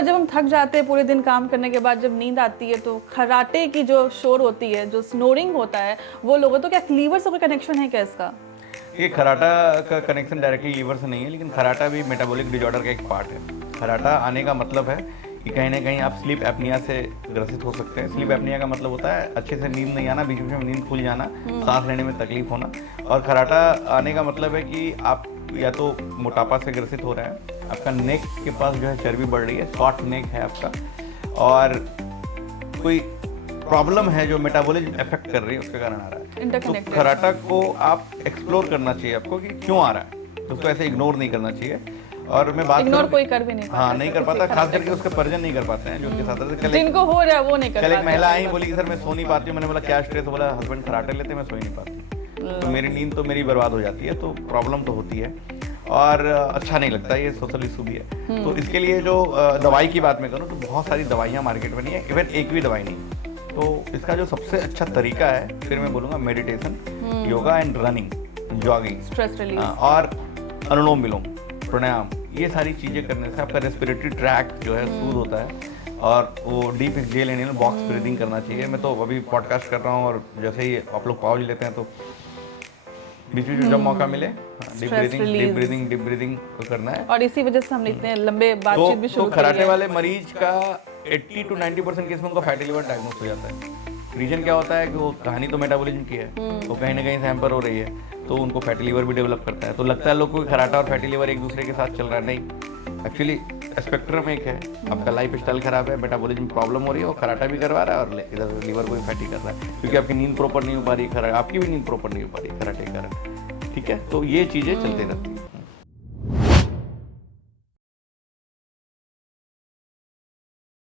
पर जब हम थक जाते हैं पूरे दिन काम करने के बाद, जब नींद आती है तो खराटे की जो शोर होती है, जो स्नोरिंग होता है वो लोगों, तो क्या लीवर से कोई कनेक्शन है क्या इसका? ये खराटा का कनेक्शन डायरेक्टली लीवर से नहीं है, लेकिन खराटा भी मेटाबॉलिक डिजॉर्डर का एक पार्ट है। खराटा आने का मतलब है कि कहीं ना कहीं आप स्लीप एपनिया से ग्रसित हो सकते हैं। स्लीप एपनिया का मतलब होता है अच्छे से नींद नहीं आना, बीच बीच में नींद खुल जाना, सांस लेने में तकलीफ होना। और खराटा आने का मतलब है कि आप या तो मोटापा से ग्रसित हो रहे हैं, आपका नेक के पास जो है चर्बी बढ़ रही है, शॉर्ट नेक है आपका, और कोई प्रॉब्लम है जो मेटाबॉलिज्म इफेक्ट कर रही है, उसके कारण आ रहा है। तो इंटरकनेक्टेड। खराटा को आप एक्सप्लोर करना चाहिए आपको कि क्यों आ रहा है, उसको ऐसे इग्नोर नहीं करना चाहिए। और मैं बात इग्नोर करूं, कोई कर भी नहीं पाता। हाँ नहीं कर पाता, खास खराटे करके उसके परिजन नहीं कर पाते हैं जो उनके साथ रहते हैं। जिनको हो रहा है वो नहीं कर कल एक पाते। महिला आई, बोली कि सर मैं सो नहीं पाती हूँ। मैंने बोला क्या स्ट्रेस? बोला हस्बैंड खराटे लेते, मैं सो ही नहीं पाती। तो मेरी नींद तो मेरी बर्बाद हो जाती है, तो प्रॉब्लम तो होती है और अच्छा नहीं लगता, ये सोशल इशू भी है। तो इसके लिए जो दवाई की बात मैं करूँ तो बहुत सारी दवाइयाँ मार्केट में नहीं है, इवन एक भी दवाई नहीं। तो इसका जो सबसे अच्छा तरीका है, फिर मैं बोलूँगा meditation, yoga and running, jogging, stress release. और अनुलोम विलोम, प्राणायाम, ये सारी चीज़ें करने से आपका रेस्पिरेटरी ट्रैक जो है सूद होता है। और वो deep exhale and box breathing करना चाहिए। मैं तो अभी पॉडकास्ट कर रहा हूँ और जैसे ही आप लोग पॉज लेते हैं तो बीच बीच में जब मौका मिले डीप ब्रीदिंग तो करना है। और इसी वजह से हम इतने लंबे तो, बातचीत भी तो शुरू कर खराटे लिया। वाले मरीज का 80 to 90% केस में उनका फैटी लिवर डायग्नोस हो जाता है। रीजन क्या होता है कि वो कहानी तो मेटाबॉलिज्म की है, तो कहीं ना कहीं से हैम्पर हो रही है, तो उनको फैटी लिवर भी डेवलप करता है। तो लगता है लोग को खराटा और फैटी लिवर एक दूसरे के साथ चल रहा है, नहीं, एक्चुअली स्पेक्ट्रम एक है। आपका लाइफ स्टाइल खराब है, मेटाबॉलिज्म प्रॉब्लम हो रही है, और खराटा भी करवा रहा है और इधर लीवर को भी फैटी कर रहा है, क्योंकि आपकी नींद प्रॉपर नहीं हो पा रही है, आपकी भी नींद प्रॉपर नहीं हो पा रही है खराटे के कारण। ठीक है, तो ये चीज़ें चलते रहती हैं।